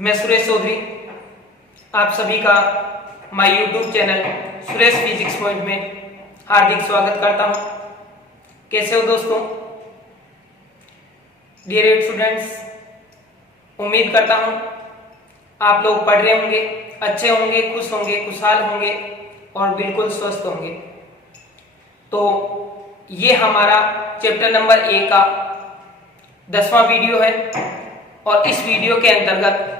मैं सुरेश चौधरी आप सभी का my YouTube channel Suresh physics point में हार्दिक स्वागत करता हूं। कैसे हो दोस्तों? डियर स्टूडेंट्स, उम्मीद करता हूं आप लोग पढ़ रहे होंगे, अच्छे होंगे, खुश होंगे, खुशहाल होंगे और बिल्कुल स्वस्थ होंगे। तो ये हमारा चैप्टर नंबर 1 का 10वां वीडियो है और इस वीडियो के अंतर्गत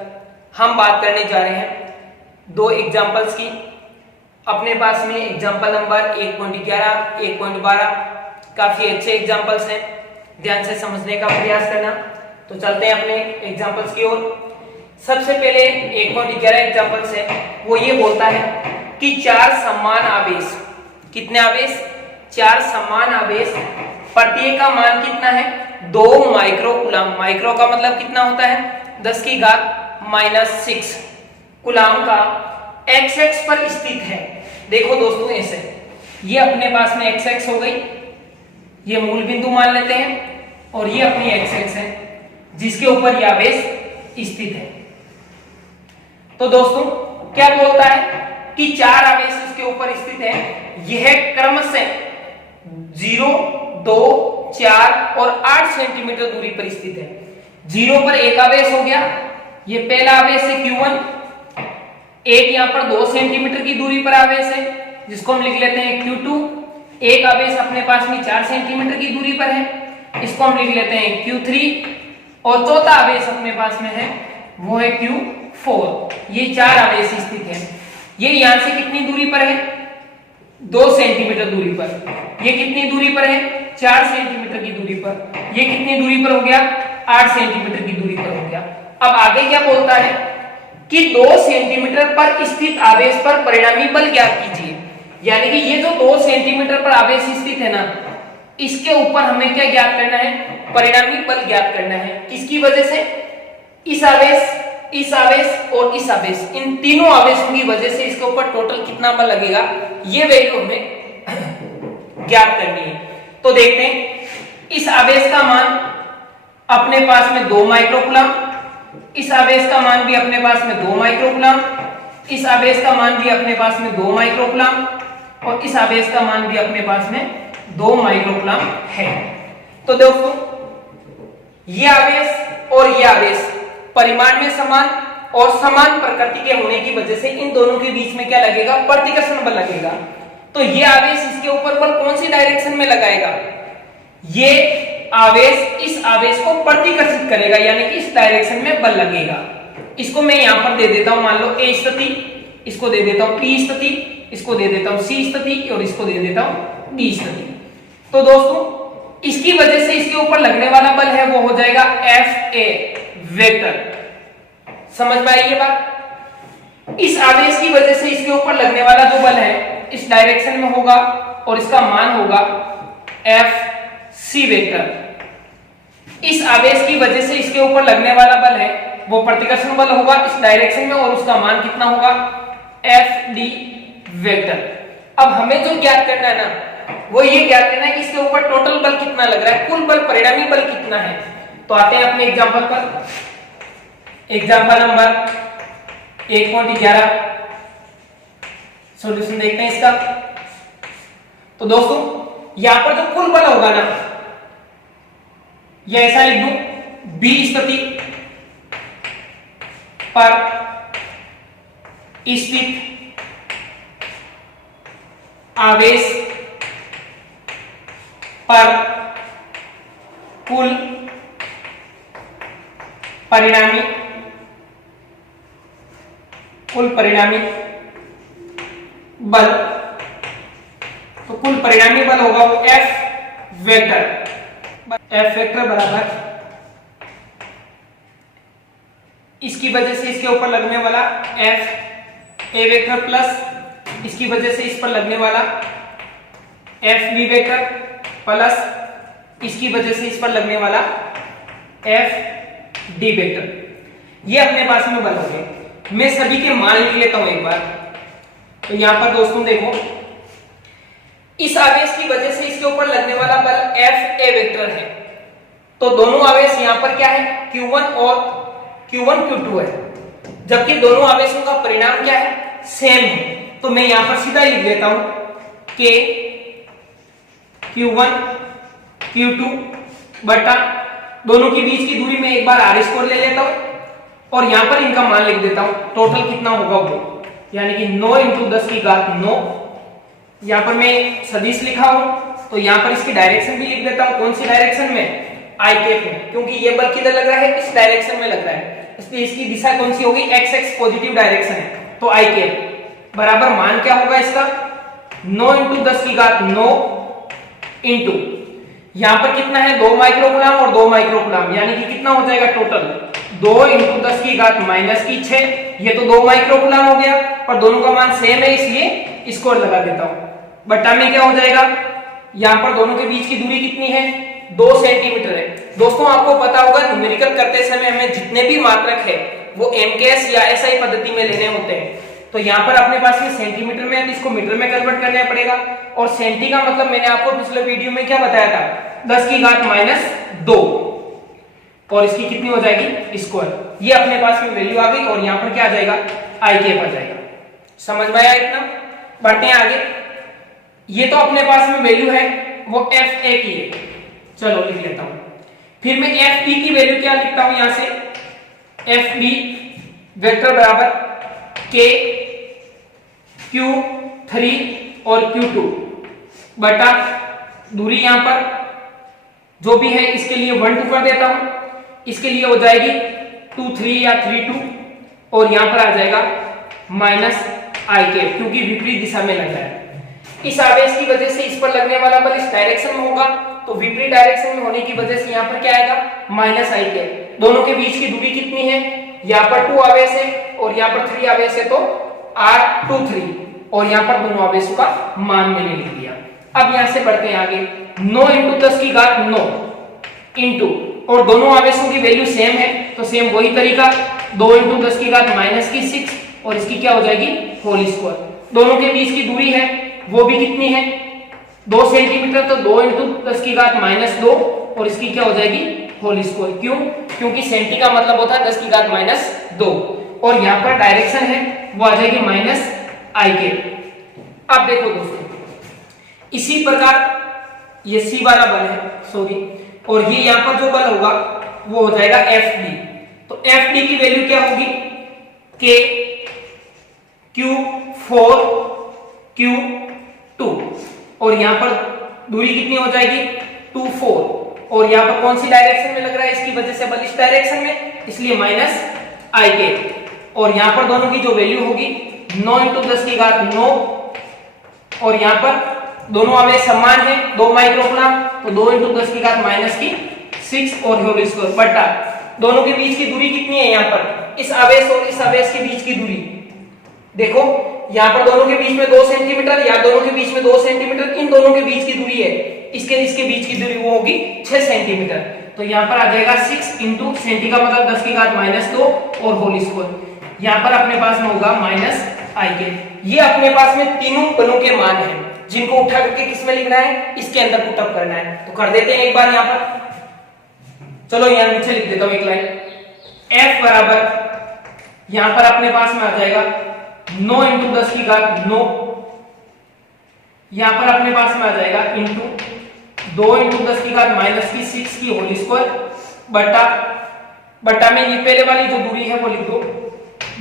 हम बात करने जा रहे हैं 2 एग्जाम्पल्स की। अपने पास में एग्जाम्पल नंबर 1.11, 1.12 काफी अच्छे एग्जाम्पल्स हैं, ध्यान से समझने का प्रयास करना। तो चलते हैं अपने एग्जाम्पल्स की ओर। सबसे पहले 1.11 एग्जाम्पल्स है, वो ये बोलता है कि 4 समान आवेश, कितने आवेश? 4 समान आवेश, प्रत्येक का मान कितना है? 2 माइक्रो कूलम। माइक्रो का मतलब कितना होता है? 10⁻⁻⁶ कूलम का x पर स्थित है। देखो दोस्तों, ऐसे ये अपने पास में x हो गई, ये मूल बिंदु मान लेते हैं और ये अपनी x है जिसके ऊपर ये आवेश स्थित है। तो दोस्तों क्या बोलता है कि 4 आवेश इसके ऊपर स्थित है। यह क्रम से 0, 2, 4 और 8 सेंटीमीटर दूरी पर स्थित है। 0 पर एक आवेश हो गया, ये पहला आवेश है Q1। एक यहां पर 2 सेंटीमीटर की दूरी पर आवेश है जिसको हम लिख लेते हैं Q2। एक आवेश अपने पास में 4 सेंटीमीटर की दूरी पर है, इसको हम लिख लेते हैं Q3। और चौथा आवेश अपने पास में है वो है Q4। ये 4 आवेश स्थित है। ये यहां से कितनी दूरी पर है? 2 सेंटीमीटर दूरी पर। ये कितनी दूरी पर है? 4 सेंटीमीटर की दूरी पर। ये कितनी दूरी पर हो गया? 8 सेंटीमीटर की दूरी पर हो गया। अब आगे क्या बोलता है कि 2 सेंटीमीटर पर स्थित आवेश पर परिणामी बल ज्ञात कीजिए। यानी कि ये जो 2 सेंटीमीटर पर आवेश स्थित है ना, इसके ऊपर हमें क्या ज्ञात करना है? परिणामी बल ज्ञात करना है। किसकी वजह से? इस आवेश और इस आवेश, इन तीनों आवेशों की वजह से इसके ऊपर टोटल कितना बल लगेगा, ये वैल्यू हमें ज्ञात करनी है। तो देखते हैं, इस आवेश का मान अपने पास में 2 माइक्रोकूलम, इस आवेश का मान भी अपने पास में 2 माइक्रोकूलम, इस आवेश का मान भी अपने पास में 2 माइक्रोकूलम और इस आवेश का मान भी अपने पास में 2 माइक्रोकूलम है। तो दोस्तों ये आवेश और ये आवेश परिमाण में समान और समान प्रकृति के होने की वजह से इन दोनों के बीच में क्या लगेगा? प्रतिकर्षण बल लगेगा। तो ये आवेश इसके ऊपर बल कौन सी डायरेक्शन में लगाएगा? ये आवेश इस आवेश को प्रतिकर्षित करेगा, यानी कि इस डायरेक्शन में बल लगेगा। इसको मैं यहां पर दे देता हूं, मान लो A स्थिति, इसको दे देता हूं P स्थिति, इसको दे देता हूं C स्थिति और इसको दे देता हूं D स्थिति। तो दोस्तों इसकी वजह से इसके ऊपर लगने वाला बल है वो हो जाएगा Fa वेक्टर। समझ में आई ये बात? इस आवेश की वजह से इसके ऊपर लगने वाला जो बल है इस डायरेक्शन में होगा और इसका मान होगा Fc वेक्टर। इस आवेश की वजह से इसके ऊपर लगने वाला बल है वो प्रतिकर्षण बल होगा इस डायरेक्शन में और उसका मान कितना होगा? Fd vector. अब हमें जो ज्ञात करना है ना, वो ये ज्ञात करना है कि इसके ऊपर टोटल बल कितना लग रहा है, कुल बल, परिणामी बल कितना है। तो आते हैं अपने एग्जांपल पर। एग्जांपल नंबर 1.11 सॉल्यूशन देखते हैं इसका। तो दोस्तों यहां पर जो कुल बल होगा ना, ये ऐसा लिख दूं, B स्थिति पर स्थित आवेश पर कुल परिणामी बल, तो कुल परिणामी बल होगा वो F वेक्टर। F वेक्टर बराबर इसकी वजह से इसके ऊपर लगने वाला F A वेक्टर प्लस इसकी वजह से इस पर लगने वाला F B वेक्टर प्लस इसकी वजह से इस पर लगने वाला F D वेक्टर। ये अपने पास में बल हो गए। मैं सभी के मान लिख लेता हूं एक बार। तो यहां पर दोस्तों देखो, इस आवेश की वजह से इसके ऊपर लगने वाला बल F A वेक्टर है। तो दोनों आवेश यहां पर क्या है? Q1 और Q1 Q2 है। जबकि दोनों आवेशों का परिणाम क्या है, सेम है। तो मैं यहां पर सीधा लिख देता हूं कि Q1 Q2 बटा दोनों के बीच की दूरी में एक बार R स्क्वायर ले लेता हूं और यहां पर इनका मान लिख देता हूं, टोटल कितना होगा वो, यानी कि 9 × 10 की घात 9। यहां पर मैं सदिश लिखा हूं तो यहां पर इसकी डायरेक्शन भी लिख देता हूं। कौन सी डायरेक्शन में, आई कैप में, क्योंकि ये बल किधर लग रहा है, इस डायरेक्शन में लग रहा है, इसलिए इसकी दिशा कौन सी होगी, एक्स एक्स पॉजिटिव डायरेक्शन है। तो आई कैप बराबर मान क्या होगा इसका, 9 × 10 की घात 9 इंटू यहां पर कितना है 2 माइक्रोकूलम और 2 माइक्रोकूलम, यानी कि कितना हो जाएगा टोटल 2 × 10 की घात -6। ये तो 2 माइक्रोकूलम हो गया और दोनों का मान सेम है इसलिए स्क्वायर लगा देता हूं। बटा में क्या हो जाएगा, यहां पर दोनों के बीच की दूरी कितनी है, 2 सेंटीमीटर है। दोस्तों आपको पता होगा न्यूमेरिकल करते समय हमें जितने भी मात्रक है वो एमकेएस या एसआई पद्धति में लेने होते हैं। तो यहाँ पर अपने पास में सेंटीमीटर में है तो इसको मीटर में कन्वर्ट करना पड़ेगा। और सेंटी का मतलब मैंने आपको पिछले वीडियो में क्या बताया था, 10 की घात -2 और इसकी कितनी हो जाएगी स्क्वायर। ये अपने पास में वैल्यू आ गई और यहाँ पर क्या आ जाएगा, आई कैप आ जाएगा। समझ में आया इतना, बढ़ते हैं आगे। ये तो अपने पास में वैल्यू है वो एफ ए की है, चलो लिख लेता हूं। फिर मैं एफ बी की वैल्यू क्या लिखता हूं, यहां से एफ बी वेक्टर बराबर के Q3 और Q2 बटा दूरी यहां पर जो भी है इसके लिए 1 2 कर देता हूं, इसके लिए हो जाएगी 2 3 या 3 2 और यहां पर आ जाएगा माइनस आई कैप, क्योंकि विपरीत दिशा में लग रहा है। इस आवेश की वजह से इस पर लगने वाला बल इस डायरेक्शन में होगा, तो विपरीत डायरेक्शन में होने की वजह से यहाँ पर क्या आएगा, माइनस आई कैप। दोनों के बीच की दूरी कितनी है, यहाँ पर 2 आवेश है और यहाँ पर 3 आवेश है, तो R23 और यहाँ पर दोनों आवेशों का मान मैंने लिख दिया। अब यहाँ से बढ़ते हैं आगे, 9 × 10 की घात 9 इंटू, और दोनों आवेशों की वैल्यू सेम है तो सेम वही तरीका, 2 × 10 की घात -6 और इसकी क्या हो जाएगी होल स्क्वायर। दोनों के बीच की दूरी है वो भी कितनी है 2 सेंटीमीटर, तो 2 × 10 की घात -2 और इसकी क्या हो जाएगी होल स्क्वायर। क्यों, क्योंकि सेंटी का मतलब होता है 10 की घात -2 और यहाँ पर डायरेक्शन है वो आ जाएगी माइनस आई के। अब देखो दोस्तों, इसी प्रकार ये सी वाला बल है, सॉरी, और ये यहाँ पर जो बल होगा वो हो जाएगा एफ डी। तो एफ डी की वैल्यू क्या होगी, के Q4 Q2 और यहाँ पर दूरी कितनी हो जाएगी 2 4 और यहाँ पर कौन सी डायरेक्शन में लग रहा है, इसकी वजह से बल इस डायरेक्शन में, इसलिए माइनस आई के। और यहाँ पर दोनों की जो वैल्यू होगी 9 × 10 की घात 9 और यहाँ पर दोनों आवेश समान है 2 माइक्रोकूलम, तो 2 × 10 की घात -6 और होल स्क्वायर बटा दोनों के बीच की दूरी कितनी है, यहाँ पर इस आवेश और इस आवेश के बीच की दूरी देखो, यहाँ पर दोनों के बीच में 2 सेंटीमीटर, या दोनों के बीच में 2 सेंटीमीटर, इन दोनों के बीच की दूरी है, इसके बीच की दूरी वो होगी 6 सेंटीमीटर। तो यहाँ पर आ जाएगा 6 × सेंटी का मतलब 10 की घात -2 और होल स्क्वायर। यहाँ पर अपने पास में होगा माइनस आई के। ये अपने पास में तीनों बलों के मान हैं जिनको उठा करके किस में लिखना है, इसके अंदर पुटअप करना है। तो कर देते हैं एक बार यहाँ पर, चलो यहाँ नीचे लिख देता हूँ एक लाइन, F बराबर यहाँ पर अपने पास में आ जाएगा 9 × 10 की घात 9, यहाँ पर अपने पास में आ जाएगा इंटू 2 × 10 की घात -6 की होल स्क्वायर बटा में ये पहले वाली जो दूरी है वो लिख दो,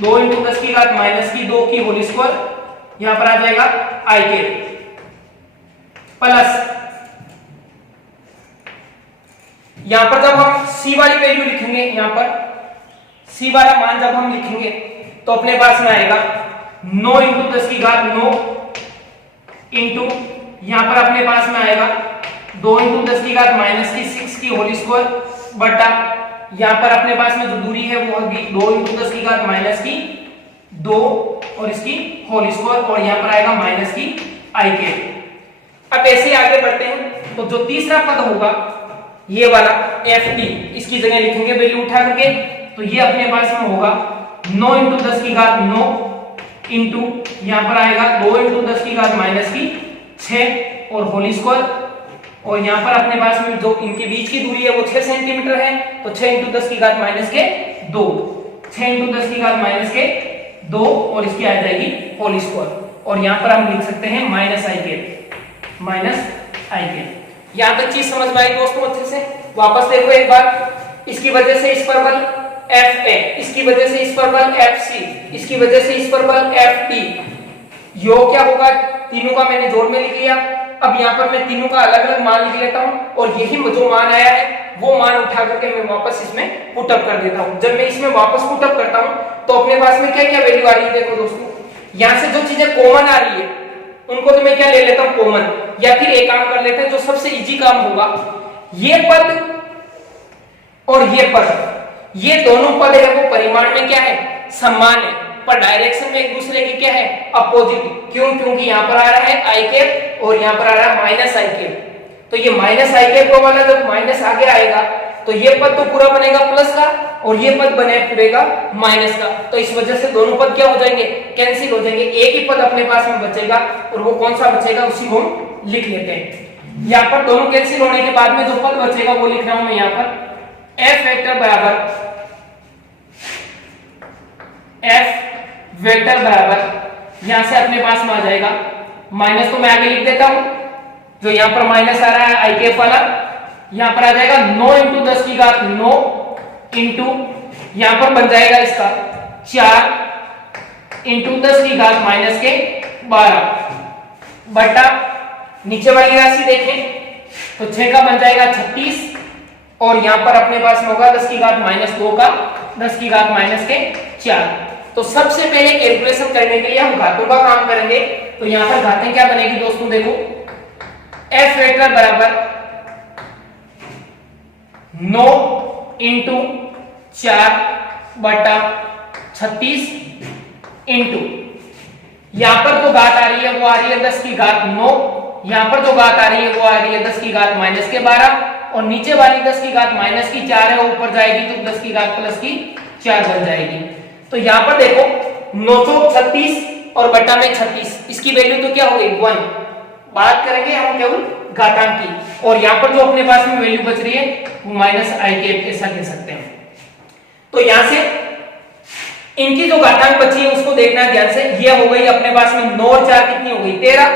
2 × 10 की घात -2 की होल स्क्वायर, यहाँ पर आ जाएगा आई के प्लस यहाँ पर जब हम सी वाली वैल्यू लिखेंगे, यहाँ पर सी वाला मान जब हम लिखेंगे तो अपने पास में आएगा 9 × 10 की घात 9 इंटू यहाँ पर अपने पास में आएगा 2 × 10 की घात -6 की होल स्क्वायर बटा यहाँ पर अपने पास में जो दूरी है वो होगी 2 × 10 की घात -2 और इसकी होल स्क्वायर और यहाँ पर आएगा माइनस की आई के। अब ऐसे आगे बढ़ते हैं, तो जो तीसरा पद होगा ये वाला एफ डी, इसकी जगह लिखेंगे वैल्यू उठा करके, तो ये अपने पास में होगा 9 × 10 की घात 9 इंटू यहाँ पर आएगा 2 × 10 की घात -6 और होल स्क्वायर और यहाँ पर अपने पास में जो इनके बीच की दूरी है वो 6 सेंटीमीटर है, तो 6 × 10 की घात -2 6 इंटू 10 की घात माइनस के 2 और इसकी आ जाएगी होल स्क्वायर। और यहां पर हम लिख सकते हैं माइनस आई के। यहां तक चीज समझ में आई दोस्तों अच्छे से? वापस देखो एक बार, इसकी वजह से इस पर बल Fa, इसकी वजह से इस पर बल Fc, इसकी वजह से इस पर बल Ft। योग क्या होगा, तीनों का मैंने जोड़ में लिख लिया। अब यहाँ पर मैं तीनों का अलग अलग मान लिख लेता हूं और यही जो मान आया है वो मान उठा करके मैं वापस इसमें पुटअप कर देता हूं। जब मैं इसमें वापस पुटअप करता हूं तो अपने पास में क्या क्या वैल्यू आ रही है देखो दोस्तों। यहां से जो चीजें कॉमन आ रही है उनको तो मैं क्या ले लेता हूं कॉमन, या फिर एक काम कर लेते हैं जो सबसे इजी काम होगा, ये पद और ये पद, ये दोनों पद है वो परिमाण में क्या है समान है, पर डायरेक्शन में एक दूसरे की क्या है अपोजिट। क्यों? क्योंकि यहां पर आ रहा है आई कैप और यहां पर आ रहा है माइनस आई कैप। तो ये माइनस आई कैप वाला जब माइनस आगे आएगा तो ये पद तो पूरा बनेगा प्लस का और ये पद बने पूरेगा माइनस का। तो इस वजह से दोनों पद क्या हो जाएंगे कैंसिल हो जाएंगे। एक ही पद अपने पास में बचेगा और वो कौन सा बचेगा उसी को हम लिख लेते हैं। यहाँ पर दोनों कैंसिल होने के बाद में जो पद बचेगा वो लिख रहा हूं मैं यहाँ पर एफ वेक्टर बराबर यहां से अपने पास में आ जाएगा माइनस, तो मैं आगे लिख देता हूं जो यहां पर माइनस आ रहा है आई कैप वाला, यहां पर आ जाएगा 9 इंटू 10 की घात 9 इंटू यहां पर बन जाएगा इसका 4 इंटू 10 की घात माइनस के 12 बटा नीचे वाली राशि देखें तो 6 का बन जाएगा 36 और यहां पर अपने पास में होगा 10 की घात माइनस 2 का 10 की घात माइनस के 4। तो सबसे पहले कैलकुलेशन करने के लिए हम घातों का काम करेंगे। तो यहां पर घातें क्या बनेगी दोस्तों देखो, एफ वेक्टर बराबर 9 इंटू 4 बटा 36 इंटू यहां पर जो घात आ रही है वो आ रही है 10 की घात 9, यहां पर जो घात आ रही है वो आ रही है 10 की घात माइनस के 12 और नीचे वाली 10 की घात माइनस की 4 है, ऊपर जाएगी तो 10 की घात प्लस की 4 बन जाएगी। तो यहां पर देखो 9 चौक 36 और बटा में 36, इसकी वैल्यू तो क्या हो गई 1। बात करेंगे हम केवल घातांक की और यहां पर जो अपने पास में वैल्यू बच रही है वो माइनस आई कैप ऐसा कह सकते हैं। तो यहां से इनकी जो घातांक बची है उसको देखना है ध्यान से। ये हो गई अपने पास में 9 और 4 कितनी हो गई 13।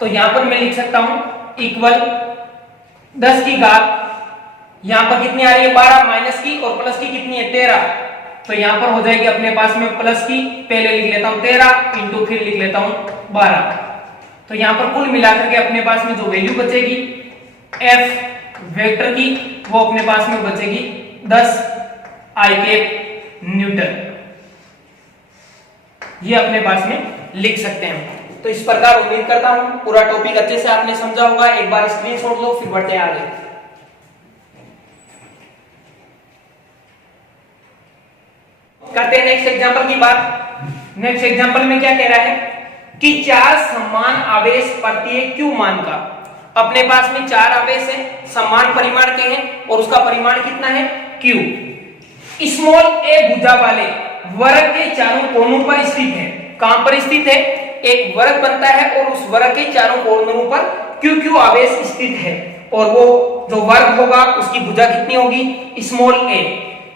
तो यहां पर मैं लिख सकता हूं इक्वल 10 की घात यहां पर कितनी आ रही है 12 माइनस की और प्लस की कितनी है 13। तो यहां पर हो जाएगी अपने पास में प्लस की, पहले लिख लेता हूं 13 इंटू फिर लिख लेता हूं 12। तो यहां पर कुल मिलाकर के अपने पास में जो वैल्यू बचेगी एफ वेक्टर की वो अपने पास में बचेगी 10 आई कैप न्यूटन। ये अपने पास में लिख सकते हैं। तो इस प्रकार उम्मीद करता हूं पूरा टॉपिक अच्छे से आपने समझा होगा। एक बार स्क्रीनशॉट लो फिर बढ़ते हैं आगे। करते हैं नेक्स्ट एग्जांपल की बात। नेक्स्ट एग्जांपल में क्या कह रहा है कि 4 समान आवेश प्रत्येक q मान का, अपने पास में 4 आवेश है समान परिमाण के हैं और उसका परिमाण कितना है q, स्मॉल a भुजा वाले वर्ग के चारों कोनों पर स्थित है। कहां पर स्थित है, एक वर्ग बनता है और उस वर्ग के चारों कोनों पर q आवेश स्थित है और वो जो वर्ग होगा उसकी भुजा कितनी होगी स्मॉल a,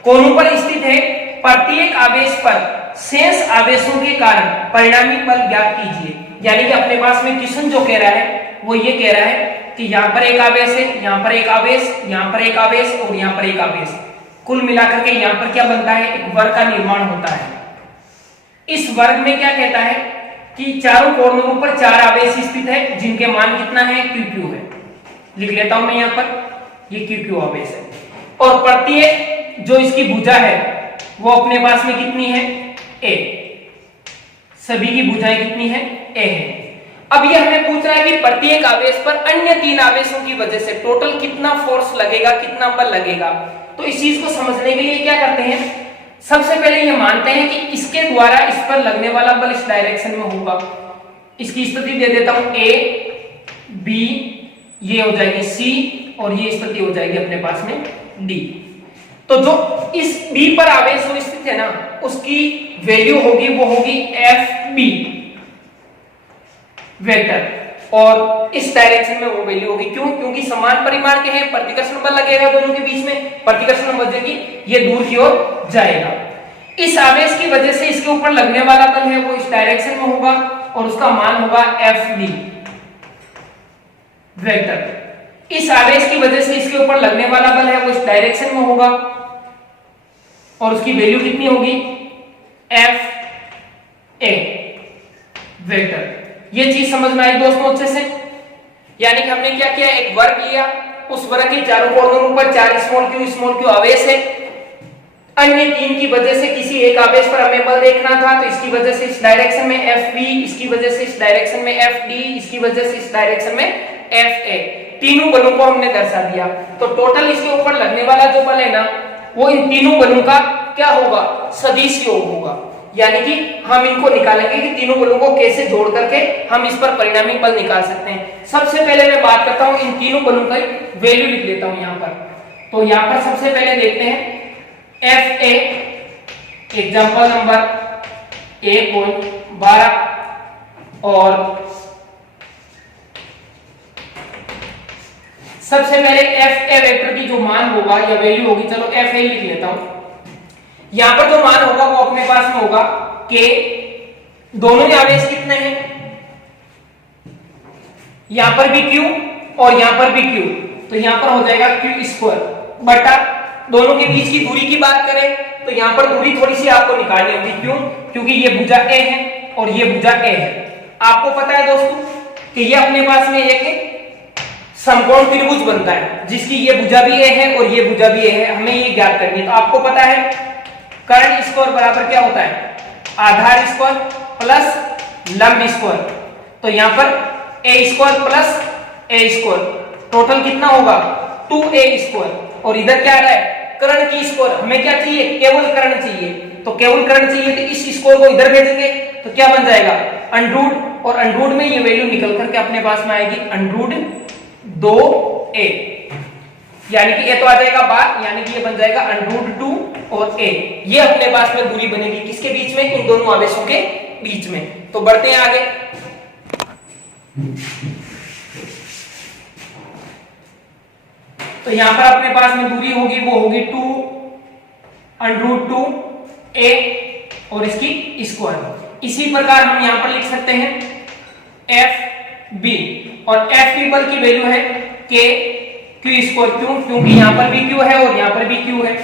कोनों पर स्थित है। प्रत्येक आवेश पर शेष आवेशों के कारण परिणामी बल ज्ञात कीजिए। यानी कि अपने पास में क्वेश्चन जो कह रहा है वो ये कह रहा है कि यहां पर एक आवेश है, यहां पर एक आवेश, यहां पर एक आवेश और यहां पर एक आवेश, कुल मिलाकर के यहां पर क्या बनता है एक वर्ग का निर्माण होता है। इस वर्ग में क्या कहता है कि चारों कोनों पर 4 आवेश स्थित है जिनके मान कितना है q है। लिख लेता हूं मैं यहां पर ये q आवेश है और प्रत्येक जो इसकी भुजा है वो अपने पास में कितनी है a, सभी की भुजाएं कितनी है a है। अब ये हमें पूछ रहा है कि प्रत्येक आवेश पर अन्य 3 आवेशों की वजह से टोटल कितना फोर्स लगेगा, कितना बल लगेगा। तो इस चीज को समझने के लिए क्या करते हैं, सबसे पहले ये मानते हैं कि इसके द्वारा इस पर लगने वाला बल इस डायरेक्शन में होगा। इसकी स्थिति दे देता हूं a, b, ये हो जाएगी c और ये स्थिति हो जाएगी अपने पास में d। तो जो इस b पर आवेश स्थित है ना उसकी वैल्यू होगी वो होगी fb वेक्टर और इस डायरेक्शन में वो वैल्यू होगी। क्यों? क्योंकि समान परिमाण के हैं, प्रतिकर्षण बल लगेगा दोनों के बीच में, प्रतिकर्षण बल की ये दूर की ओर जाएगा। इस आवेश की वजह से इसके ऊपर लगने वाला बल है वो इस डायरेक्शन में होगा और उसका मान होगा Fb वेक्टर। इस आवेश की वजह से इसके ऊपर लगने वाला बल है वो इस डायरेक्शन में होगा और उसकी वैल्यू कितनी होगी Fa वेक्टर। ये चीज समझ में आई दोस्तों अच्छे से? यानी कि हमने क्या किया, एक वर्ग लिया, उस वर्ग के चारों कोनों पर 4 स्मॉल क्यू आवेश है। अन्य 3 की वजह से किसी एक आवेश पर हमें बल देखना था, तो इसकी वजह से इस डायरेक्शन में Fb, इसकी वजह से इस डायरेक्शन में Fd, इसकी वजह से इस डायरेक्शन में Fa। तीनों बलों को हमने दर्शा दिया। तो टोटल इसके ऊपर लगने वाला जो बल है ना, वो इन तीनों बलों का क्या होगा, सदिश योग होगा। यानी कि हम इनको निकालेंगे कि तीनों बलों को कैसे जोड़ करके हम इस पर परिणामी बल निकाल सकते हैं। सबसे पहले मैं बात करता हूं इन तीनों बलों की वैल्यू लिख लेता हूं यहां पर। तो यहां पर सबसे पहले देखते हैं Fa एग्जांपल नंबर 1.12 और सबसे पहले Fa वेक्टर की जो मान होगा या वैल्यू होगी, चलो Fa लिख लेता हूं। यहां पर जो मान होगा वो अपने पास में होगा कि दोनों ही आवेश कितने हैं, यहां पर भी Q और यहां पर भी Q, तो यहां पर हो जाएगा Q² बटा दोनों के बीच की दूरी की बात करें तो यहां पर दूरी थोड़ी सी आपको निकालनी होगी। क्यों? क्योंकि ये भुजा A है और ये भुजा A है। आपको पता है दोस्तों कि ये अपने पास में एक समकोण त्रिभुज बनता है जिसकी ये भुजा भी A है और ये भुजा भी A है। हमें ये ज्ञात करनी है। तो आपको पता है कर्ण स्क्वायर बराबर क्या होता है, आधार स्क्वायर प्लस लंब स्क्वायर। तो यहां पर A² प्लस A², टोटल कितना होगा 2A²। और इधर क्या आ रहा है, कर्ण की स्क्वायर। हमें क्या चाहिए, केवल कर्ण चाहिए। तो केवल कर्ण चाहिए तो इस स्क्वायर को इधर भेजेंगे तो क्या बन जाएगा अंडरूट, और अंडरूट में ये वैल्यू निकल करके अपने पास में आएगी अंडरूट 2A। यानी कि ये तो आ जाएगा बाहर, यानी कि ये बन जाएगा अंडरूट 2 और A। ये अपने पास में दूरी बनेगी किसके बीच में, इन दोनों आवेशों के बीच में। तो बढ़ते हैं आगे। तो यहां पर अपने पास में दूरी होगी वो होगी 2 अंडरूट 2A और इसकी स्क्वायर। इसी प्रकार हम यहां पर लिख सकते हैं Fb, और Fb बल की वैल्यू है Q²। क्यों? क्योंकि यहां पर भी Q है और यहां पर भी Q है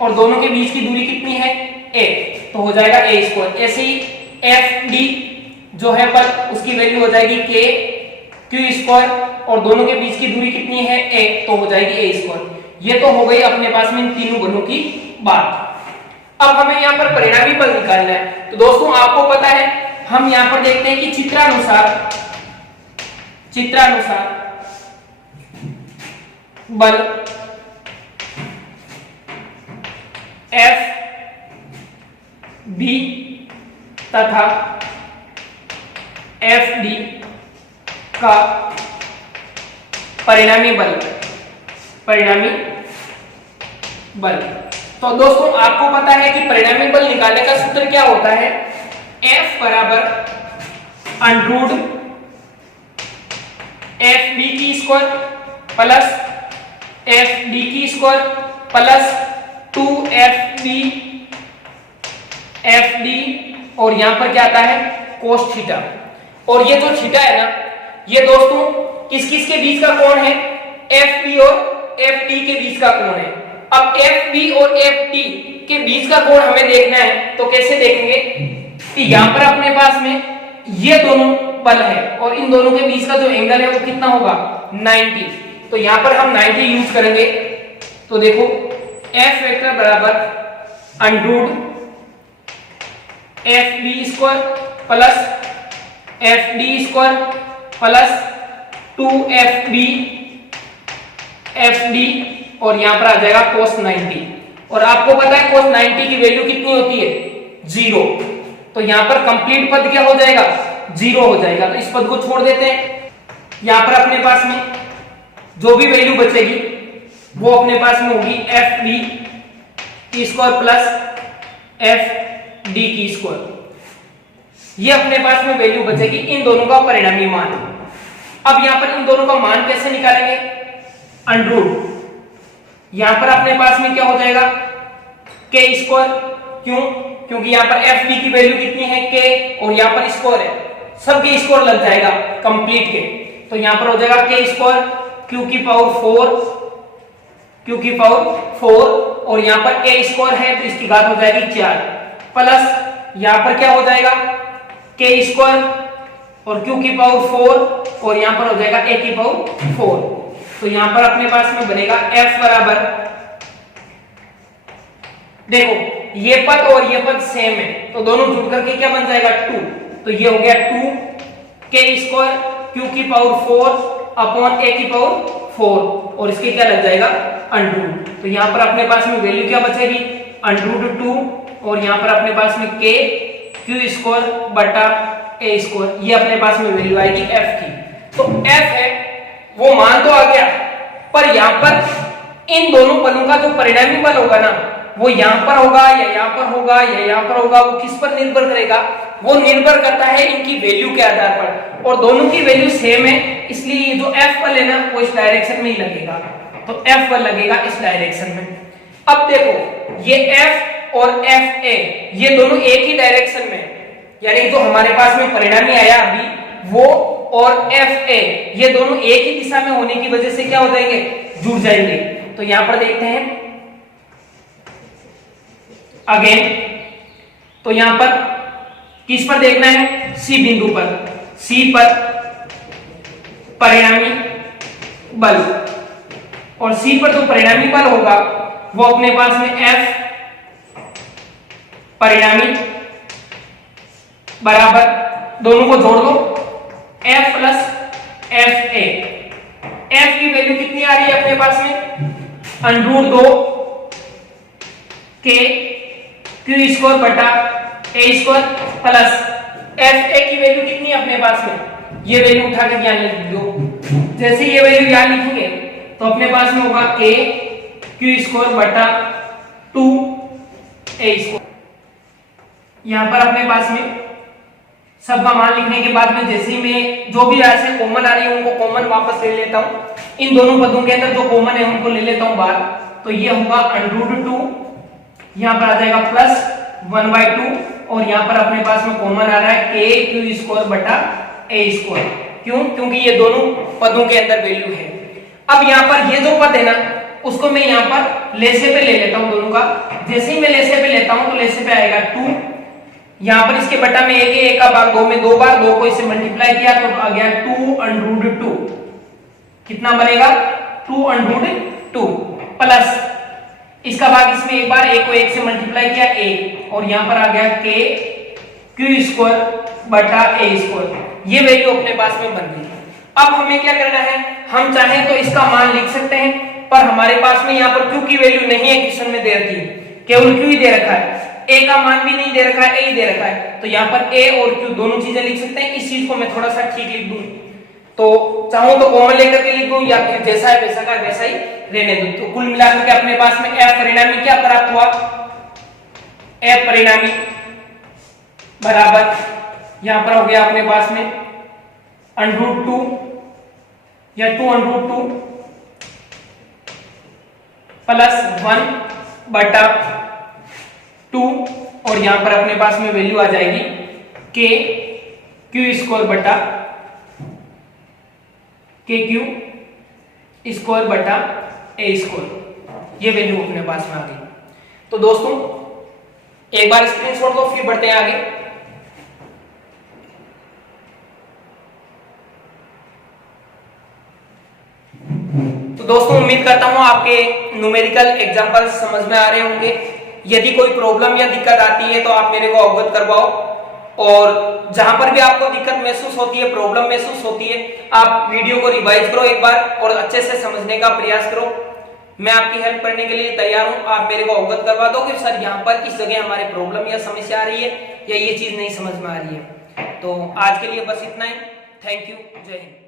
और दोनों के बीच की दूरी कितनी है A, तो हो जाएगा A²। ऐसे ही Fd जो है बल, उसकी वैल्यू हो जाएगी Q² और दोनों के बीच की दूरी कितनी है A, तो हो जाएगी A²। ये तो हो गई अपने पास में इन तीनों बलों की बात। अब हमें यहाँ पर परिणामी बल निकालना है। तो दोस्तों आपको पता है, हम यहाँ पर देखते हैं कि चित्रानुसार बल Fb तथा Fd का परिणामी बल। तो दोस्तों आपको पता है कि परिणामी बल निकालने का सूत्र क्या होता है, F बराबर अंडरूट Fb की स्क्वायर प्लस Fd की स्क्वायर प्लस 2FB Fd, और यहां पर क्या आता है कोस थीटा। और ये जो थीटा है ना, ये दोस्तों किस किस के बीच का कोण है, Fb और Fd के बीच का कोण है। अब Fb और Fd के बीच का कोण हमें देखना है, तो कैसे देखेंगे कि यहां पर अपने पास में ये दोनों बल है और इन दोनों के बीच का जो एंगल है वो कितना होगा 90। तो यहां पर हम 90 यूज करेंगे। तो देखो F वेक्टर बराबर under root Fb² plus Fd² plus 2FB Fd, और यहां पर आ जाएगा cos 90। और आपको पता है cos 90 की वैल्यू कितनी होती है 0। तो यहां पर कंप्लीट पद क्या हो जाएगा 0 हो जाएगा। तो इस पद को छोड़ देते हैं। यहां पर अपने पास में जो भी वैल्यू बचेगी वो अपने पास में होगी Fb² प्लस Fd²। ये अपने पास में वैल्यू बचेगी इन दोनों का परिणामी मान। अब यहां पर इन दोनों का मान कैसे निकालेंगे, अंडरूट यहां पर अपने पास में क्या हो जाएगा K²। क्यों? क्योंकि यहाँ पर एफ बी की वैल्यू कितनी है के, और यहाँ पर स्कोर है, सबके स्कोर लग जाएगा कंप्लीट के। तो यहाँ पर हो जाएगा के स्कोर क्यू की पावर 4 और यहाँ पर ए स्कोर है तो इसकी घात हो जाएगी 4 प्लस यहाँ पर क्या हो जाएगा के स्क्वायर और क्यू की पावर 4 और यहाँ पर हो जाएगा ए की पावर 4। तो यहाँ पर अपने पास में बनेगा f बराबर, देखो ये पद और ये पद सेम है तो दोनों जुड़ करके क्या बन जाएगा 2, तो ये हो गया 2 के स्क्वायर क्यू की पावर 4 अपॉन ए की पावर 4 और इसके क्या लग जाएगा अंडररूट। तो यहाँ पर अपने पास में वैल्यू क्या बचेगी अंडररूट 2 और यहाँ पर अपने पास में के क्यू स्क्वायर बटा ए स्क्वायर, ये अपने पास में वैल्यू आएगी f की। तो f है वो मान तो आ गया, पर यहाँ पर इन दोनों पदों का जो परिणामी बल होगा ना वो यहाँ पर होगा या यहाँ पर होगा या यहाँ पर होगा, वो किस पर निर्भर करेगा, वो निर्भर करता है इनकी वैल्यू के आधार पर, और दोनों की वैल्यू सेम है इसलिए ये जो f बल है ना वो इस डायरेक्शन में ही लगेगा, तो f बल लगेगा इस डायरेक्शन में। अब देखो ये f और एफ ए ये दोनों एक ही डायरेक्शन में, यानी जो हमारे पास में परिणामी आया अभी वो और एफ ए ये दोनों एक ही दिशा में होने की वजह से क्या हो जाएंगे जुड़ जाएंगे। तो यहां पर देखते हैं अगेन, तो यहां पर किस पर देखना है सी बिंदु पर, सी पर परिणामी बल, और सी पर जो परिणामी बल होगा वो अपने पास में एफ परिणामी बराबर, दोनों को जोड़ दो f plus F A, F की वैल्यू कितनी आ रही है अपने पास में अंडरूट 2 के क्यू स्क्वायर बटा ए स्क्वायर प्लस एफ ए की वैल्यू कितनी है अपने पास में, ये वैल्यू उठा के यहाँ लिख दो। जैसे ये वैल्यू यहाँ लिखेंगे तो अपने पास में होगा के क्यू स्क्वायर बटा 2 ए स्क्वायर। यहां पर अपने पास में सबका मान लिखने के बाद में जैसे ही मैं जो भी ऐसे कॉमन आ रही है उनको कॉमन वापस ले लेता हूं, इन दोनों पदों के अंदर जो कॉमन है उनको ले लेता हूं बाहर, तो ये होगा अंडरूट 2, यहां पर आ जाएगा प्लस 1/2 और यहां पर अपने पास में कॉमन आ रहा है के क्यू स्क्वायर बटा ए स्क्वायर। क्यों? क्योंकि ये दोनों पदों के अंदर वैल्यू है। अब यहां पर ये जो पद है ना उसको मैं यहां पर लेसे पे ले लेता हूं दोनों का, जैसे ही मैं लेसे पे लेता हूं तो लेसे पे आएगा 2, यहां पर इसके बटा में एक का भाग 2 में 2 बार 2 को इससे मल्टीप्लाई किया तो आ गया 2 अंडरूट 2, कितना बनेगा 2 अंडरूट 2 प्लस इसका भाग इसमें एक बार एक को एक से मल्टीप्लाई किया 1 और यहां पर आ गया के क्यू स्क्वायर बटा ए स्क्वायर, ये वैल्यू अपने पास में बन गई। अब हमें क्या करना है, हम चाहें तो इसका मान लिख सकते हैं, पर हमारे पास में यहाँ पर क्यू की वैल्यू नहीं है, क्वेश्चन में दे रखी है, केवल क्यू ही दे रखा है, ए का मान भी नहीं दे रखा है, ए ही दे रखा है, तो यहाँ पर ए और क्यू दोनों चीजें लिख सकते हैं। इस चीज को मैं थोड़ा सा ठीक लिख दूं, तो चाहूं तो कॉमन लेकर के लिख दूं या फिर जैसा है वैसा का वैसा ही रहने दूं। तो कुल मिलाकर के अपने पास में एफ परिणामी क्या प्राप्त हुआ, एफ परिणामी बराबर यहां पर हो गया अपने पास में अंडरूट 2 या 2 अंडरूट 2 प्लस 1/2 और यहां पर अपने पास में वैल्यू आ जाएगी के क्यू स्क्वायर बटा के क्यू स्क्वायर बटा ए स्क्वायर, ये वैल्यू अपने पास में आ गई। तो दोस्तों एक बार स्क्रीनशॉट लो, फिर बढ़ते हैं आगे। तो दोस्तों उम्मीद करता हूं आपके न्यूमेरिकल एग्जांपल समझ में आ रहे होंगे। यदि कोई प्रॉब्लम या दिक्कत आती है तो आप मेरे को अवगत करवाओ, और जहां पर भी आपको दिक्कत महसूस होती है, प्रॉब्लम महसूस होती है, आप वीडियो को रिवाइज करो एक बार और अच्छे से समझने का प्रयास करो। मैं आपकी हेल्प करने के लिए तैयार हूं। आप मेरे को अवगत करवा दो कि सर यहाँ पर इस जगह हमारे प्रॉब्लम या समस्या आ रही है या ये चीज नहीं समझ में आ रही है। तो आज के लिए बस इतना ही। थैंक यू, जय हिंद।